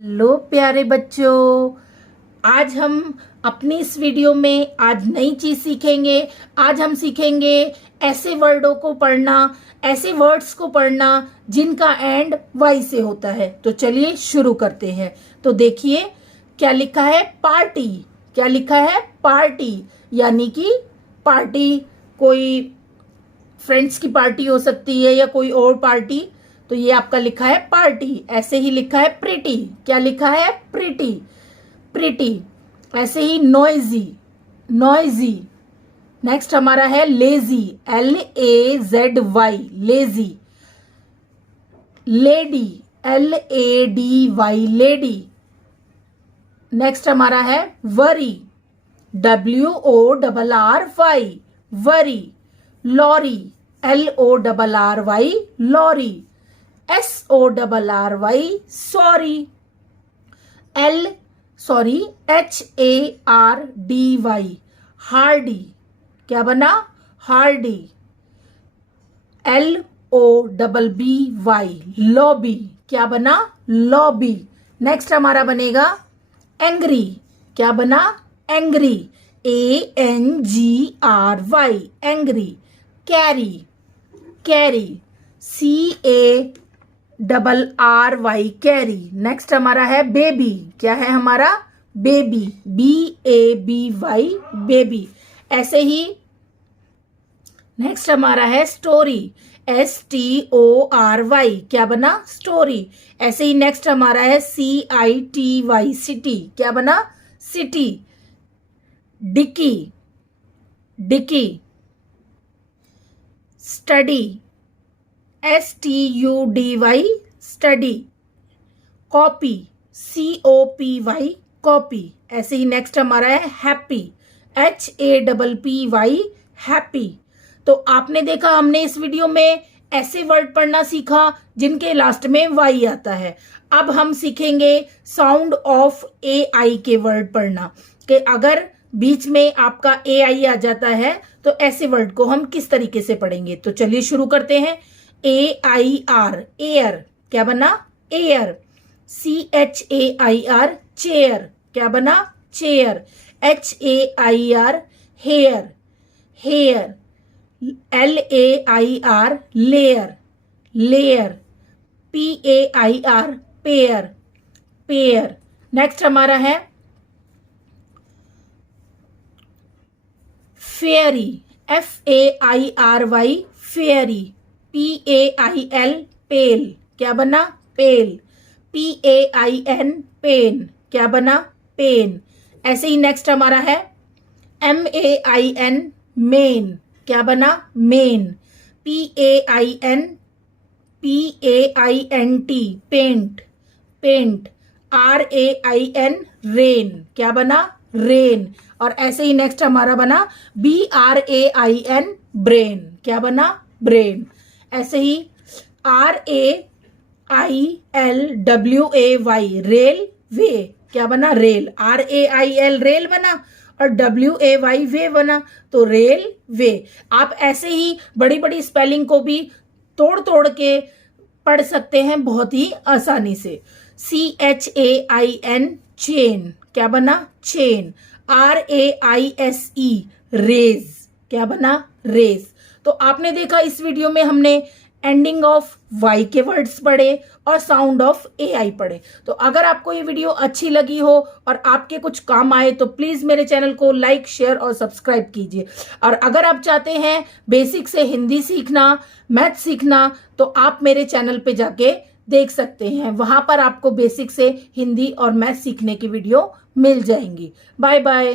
Hello प्यारे बच्चों, आज हम अपनी इस वीडियो में आज नई चीज सीखेंगे। आज हम सीखेंगे ऐसे वर्डों को पढ़ना, ऐसे वर्ड्स को पढ़ना जिनका एंड वाई से होता है। तो चलिए शुरू करते हैं। तो देखिए क्या लिखा है, पार्टी। क्या लिखा है, पार्टी, यानी कि पार्टी कोई फ्रेंड्स की पार्टी हो सकती है या कोई और पार्टी। तो ये आपका लिखा है पार्टी। ऐसे ही लिखा है प्रिटी। क्या लिखा है, प्रिटी, प्रिटी। ऐसे ही नॉइजी, नॉइजी। नेक्स्ट हमारा है lazy, LAZY, lazy. Lady, LADY, lady. Next हमारा है worry, WORRY, worry. Lorry, LORRY, lorry. SORRY, sorry. HARDY, hardy. क्या बना, हार्डी। LOBBY, lobby. क्या बना, लॉबी। नेक्स्ट हमारा बनेगा एंग्री। क्या बना, angry, ANGRY, angry. Carry, carry, CARRY, carry. Next हमारा है बेबी। क्या है हमारा, बेबी, BABY, बेबी। ऐसे ही नेक्स्ट हमारा है स्टोरी, STORY। क्या बना, स्टोरी। ऐसे ही नेक्स्ट हमारा है CITY, सिटी। क्या बना, city. Dicky, dicky. Study, STUDY, study. Copy, COPY, copy. ऐसे ही नेक्स्ट हमारा है हैप्पी, HAPPY, हैप्पी। तो आपने देखा, हमने इस वीडियो में ऐसे वर्ड पढ़ना सीखा जिनके लास्ट में वाई आता है। अब हम सीखेंगे साउंड ऑफ AI के वर्ड पढ़ना, कि अगर बीच में आपका AI आ जाता है तो ऐसे वर्ड को हम किस तरीके से पढ़ेंगे। तो चलिए शुरू करते हैं। AIR, air. क्या बना, एयर। CHAIR, chair. क्या बना, chair. HAIR, hair, hair. LAIR, lair, lair. PAIR, pair, pair. Next हमारा है fairy, FAIRY, fairy. PAIL, pail. क्या बना, पेल। PAIN, pen. क्या बना, पेन। ऐसे ही नेक्स्ट हमारा है MAIN, मेन। क्या बना, main. PAINT, paint, paint. RAIN, rain. क्या बना, रेन। और ऐसे ही नेक्स्ट हमारा बना BRAIN, ब्रेन। क्या बना, ब्रेन। ऐसे ही RAILWAY, रेल, वे। क्या बना, रेल। RAIL, रेल बना, और WAY, वे बना, तो रेल, वे। आप ऐसे ही बड़ी बड़ी स्पेलिंग को भी तोड़ तोड़ के पढ़ सकते हैं बहुत ही आसानी से। CHAIN, chain. क्या बना, चेन। RAISE, raise. क्या बना, रेज। तो आपने देखा, इस वीडियो में हमने एंडिंग ऑफ वाई के वर्ड्स पढ़े और साउंड ऑफ AI पढ़े। तो अगर आपको ये वीडियो अच्छी लगी हो और आपके कुछ काम आए तो प्लीज मेरे चैनल को लाइक, शेयर और सब्सक्राइब कीजिए। और अगर आप चाहते हैं बेसिक से हिंदी सीखना, मैथ सीखना, तो आप मेरे चैनल पे जाके देख सकते हैं। वहां पर आपको बेसिक से हिंदी और मैथ सीखने की वीडियो मिल जाएंगी। Bye bye.